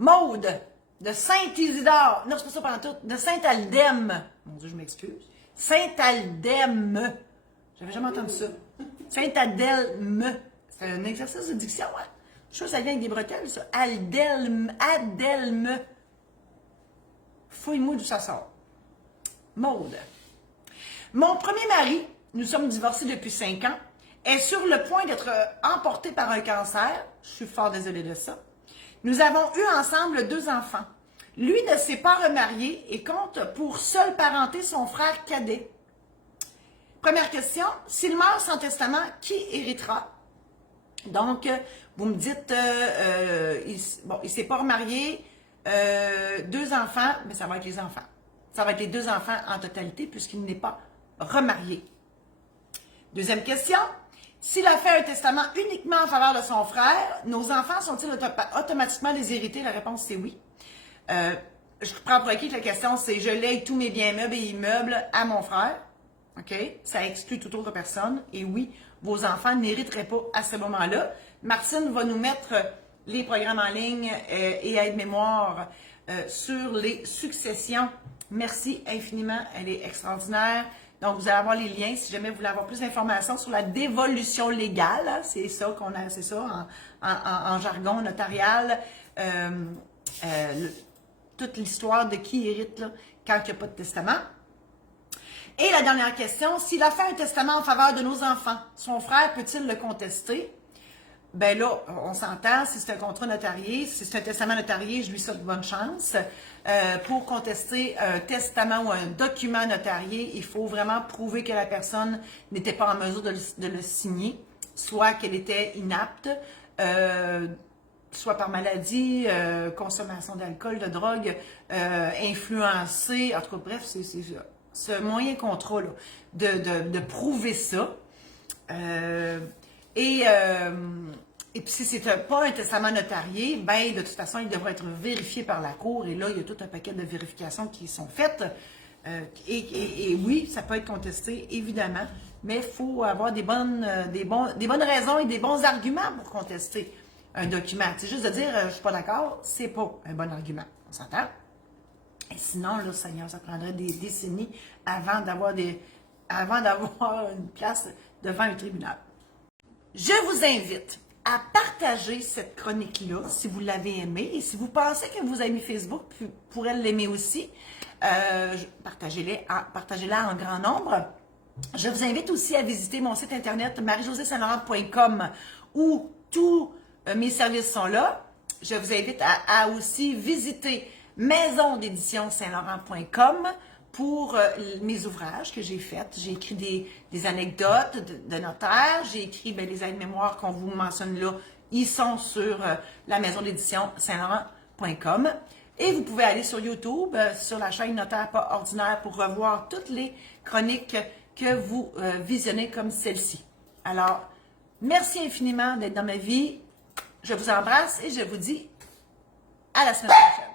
Maude, de Saint-Isidore. Non, c'est pas ça pendant tout. De Saint-Aldème. Mon Dieu, je m'excuse. Saint-Aldème. J'avais jamais entendu ça. Saint-Adèlme. C'est un exercice de diction, hein? Je suis sûre que ça vient avec des bretelles, ça. Aldelme. Adelme. Fouille-moi d'où ça sort. Maude. Mon premier mari, nous sommes divorcés depuis 5 ans, est sur le point d'être emporté par un cancer. Je suis fort désolée de ça. Nous avons eu ensemble 2 enfants. Lui ne s'est pas remarié et compte pour seule parenté son frère cadet. Première question, s'il meurt sans testament, qui héritera? Donc, vous me dites, il ne s'est pas remarié, 2 enfants, mais ça va être les enfants. Ça va être les 2 enfants en totalité puisqu'il n'est pas remarié. Deuxième question, s'il a fait un testament uniquement en faveur de son frère, nos enfants sont-ils automatiquement les hérités? La réponse, c'est oui. Je prends pour acquis que la question, c'est je lègue tous mes biens meubles et immeubles à mon frère. OK? Ça exclut toute autre personne. Et oui, vos enfants n'hériteraient pas à ce moment-là. Martine va nous mettre les programmes en ligne et aide-mémoire sur les successions. Merci infiniment. Elle est extraordinaire. Donc, vous allez avoir les liens si jamais vous voulez avoir plus d'informations sur la dévolution légale. Hein, c'est ça qu'on a, c'est ça en jargon notarial. Toute l'histoire de qui hérite là, quand il n'y a pas de testament. Et la dernière question, s'il a fait un testament en faveur de nos enfants, son frère peut-il le contester? Ben là, on s'entend, si c'est un contrat notarié, si c'est un testament notarié, je lui souhaite bonne chance. Pour contester un testament ou un document notarié, il faut vraiment prouver que la personne n'était pas en mesure de le signer, soit qu'elle était inapte, soit par maladie, consommation d'alcool, de drogue, influencée, en tout cas, bref, c'est ce moyen contrat là, de prouver ça. Et puis si c'est pas un testament notarié, ben de toute façon, il devra être vérifié par la cour. Et là, il y a tout un paquet de vérifications qui sont faites. Et oui, ça peut être contesté, évidemment, mais il faut avoir des bonnes raisons et des bons arguments pour contester un document. C'est juste de dire je suis pas d'accord, c'est pas un bon argument. On s'entend? Et sinon, là, Seigneur, ça prendrait des décennies avant d'avoir une place devant un tribunal. Je vous invite à partager cette chronique-là si vous l'avez aimée et si vous pensez que vos amis Facebook pourraient l'aimer aussi, partagez-la en grand nombre. Je vous invite aussi à visiter mon site internet marijosésaint-laurent.com où tous mes services sont là. Je vous invite à aussi visiter maisondéditionsaintlaurent.com pour mes ouvrages que j'ai faits. J'ai écrit des anecdotes de notaires, j'ai écrit les aides-mémoires qu'on vous mentionne là, ils sont sur la maison d'édition saintlaurent.com. Et vous pouvez aller sur YouTube, sur la chaîne Notaire pas ordinaire pour revoir toutes les chroniques que vous visionnez comme celle-ci. Alors, merci infiniment d'être dans ma vie. Je vous embrasse et je vous dis à la semaine prochaine.